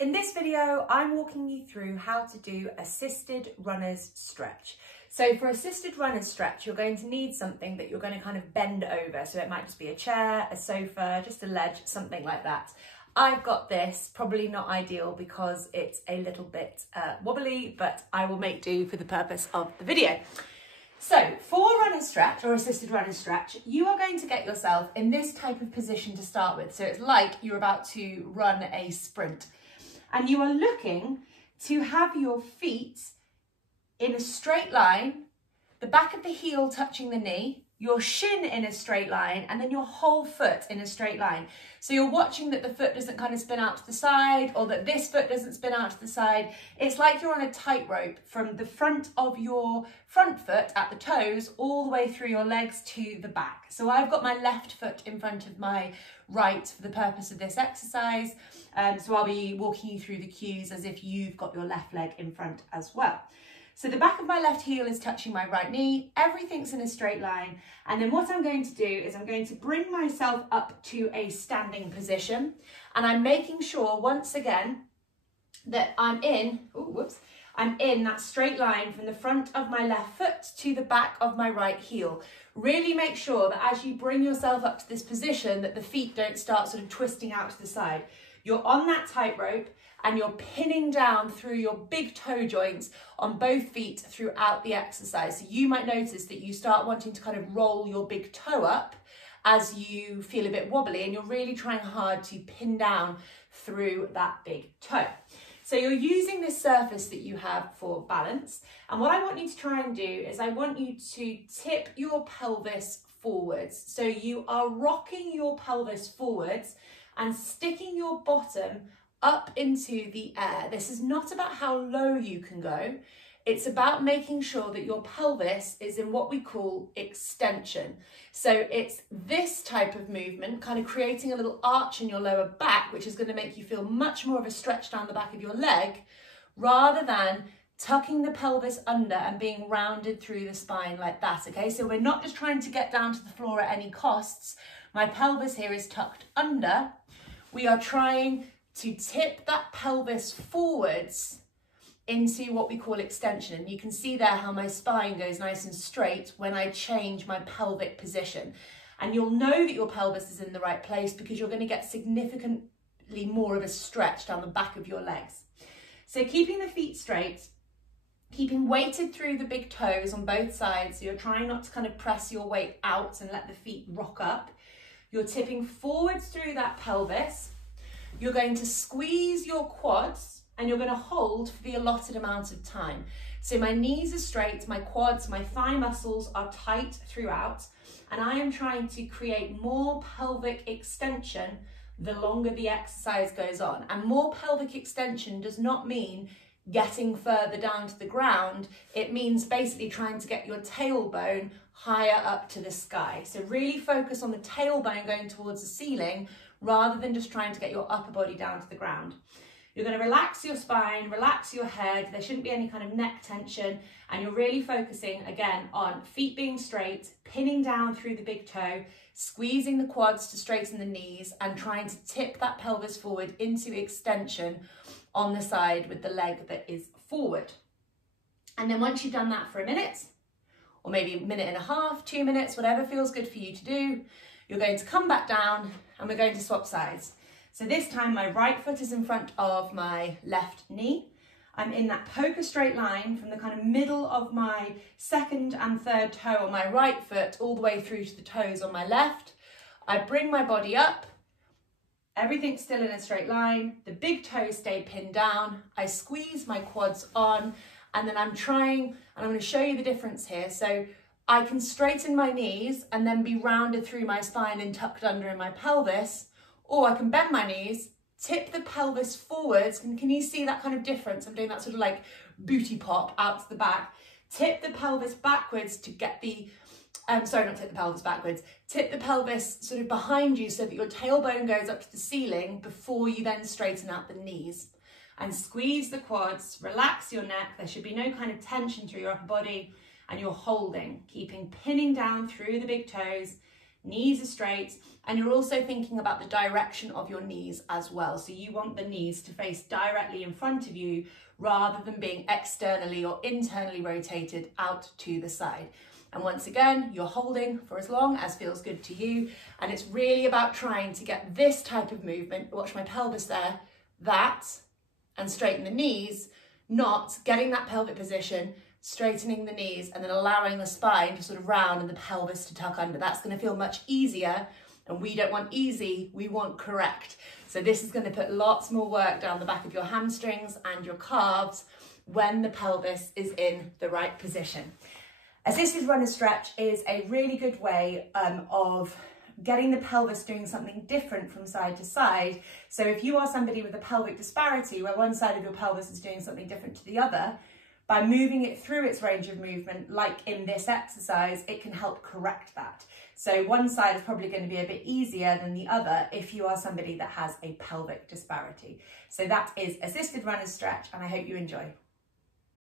In this video, I'm walking you through how to do assisted runner's stretch. So for assisted runner's stretch, you're going to need something that you're going to kind of bend over. So it might just be a chair, a sofa, just a ledge, something like that. I've got this, probably not ideal because it's a little bit wobbly, but I will make do for the purpose of the video. So for runner's stretch or assisted runner's stretch, you are going to get yourself in this type of position to start with. So it's like you're about to run a sprint. And you are looking to have your feet in a straight line, the back of the heel touching the knee, your shin in a straight line, and then your whole foot in a straight line. So you're watching that the foot doesn't kind of spin out to the side, or that this foot doesn't spin out to the side. It's like you're on a tightrope from the front of your front foot at the toes all the way through your legs to the back. So I've got my left foot in front of my right for the purpose of this exercise. So I'll be walking you through the cues as if you've got your left leg in front as well. So the back of my left heel is touching my right knee, everything's in a straight line. And then what I'm going to do is I'm going to bring myself up to a standing position. And I'm making sure once again that I'm in that straight line from the front of my left foot to the back of my right heel. Really make sure that as you bring yourself up to this position that the feet don't start sort of twisting out to the side. You're on that tightrope and you're pinning down through your big toe joints on both feet throughout the exercise. So you might notice that you start wanting to kind of roll your big toe up as you feel a bit wobbly, and you're really trying hard to pin down through that big toe. So you're using this surface that you have for balance. And what I want you to try and do is I want you to tip your pelvis forwards. So you are rocking your pelvis forwards and sticking your bottom up into the air. This is not about how low you can go. It's about making sure that your pelvis is in what we call extension. So it's this type of movement, kind of creating a little arch in your lower back, which is going to make you feel much more of a stretch down the back of your leg, rather than tucking the pelvis under and being rounded through the spine like that, okay? So we're not just trying to get down to the floor at any costs. My pelvis here is tucked under. We are trying to tip that pelvis forwards into what we call extension. And you can see there how my spine goes nice and straight when I change my pelvic position. And you'll know that your pelvis is in the right place because you're going to get significantly more of a stretch down the back of your legs. So keeping the feet straight, keeping weighted through the big toes on both sides. So you're trying not to kind of press your weight out and let the feet rock up. You're tipping forwards through that pelvis. You're going to squeeze your quads and you're going to hold for the allotted amount of time. So my knees are straight, my quads, my thigh muscles are tight throughout, and I am trying to create more pelvic extension the longer the exercise goes on. And more pelvic extension does not mean getting further down to the ground. It means basically trying to get your tailbone higher up to the sky. So really focus on the tailbone going towards the ceiling rather than just trying to get your upper body down to the ground. You're going to relax your spine, relax your head. There shouldn't be any kind of neck tension. And you're really focusing again on feet being straight, pinning down through the big toe, squeezing the quads to straighten the knees, and trying to tip that pelvis forward into extension on the side with the leg that is forward. And then once you've done that for a minute, or maybe a minute and a half, 2 minutes, whatever feels good for you to do, you're going to come back down and we're going to swap sides. So this time my right foot is in front of my left knee. I'm in that poker straight line from the kind of middle of my second and third toe on my right foot all the way through to the toes on my left. I bring my body up. Everything's still in a straight line. The big toes stay pinned down. I squeeze my quads on, and then I'm trying, and I'm going to show you the difference here. So I can straighten my knees and then be rounded through my spine and tucked under in my pelvis, or I can bend my knees, tip the pelvis forwards. Can you see that kind of difference? I'm doing that sort of like booty pop out to the back. Tip the pelvis backwards to get the, sorry, not tip the pelvis backwards, tip the pelvis sort of behind you so that your tailbone goes up to the ceiling before you then straighten out the knees. And squeeze the quads, relax your neck. There should be no kind of tension through your upper body, and you're holding, keeping pinning down through the big toes, knees are straight, and you're also thinking about the direction of your knees as well. So you want the knees to face directly in front of you rather than being externally or internally rotated out to the side. And once again, you're holding for as long as feels good to you. And it's really about trying to get this type of movement, watch my pelvis there, that, and straighten the knees, not getting that pelvic position, straightening the knees, and then allowing the spine to sort of round and the pelvis to tuck under. That's going to feel much easier, and we don't want easy, we want correct. So this is going to put lots more work down the back of your hamstrings and your calves when the pelvis is in the right position. Assisted runner stretch is a really good way of getting the pelvis doing something different from side to side. So if you are somebody with a pelvic disparity where one side of your pelvis is doing something different to the other, by moving it through its range of movement, like in this exercise, it can help correct that. So one side is probably going to be a bit easier than the other if you are somebody that has a pelvic disparity. So that is assisted runner's stretch, and I hope you enjoy.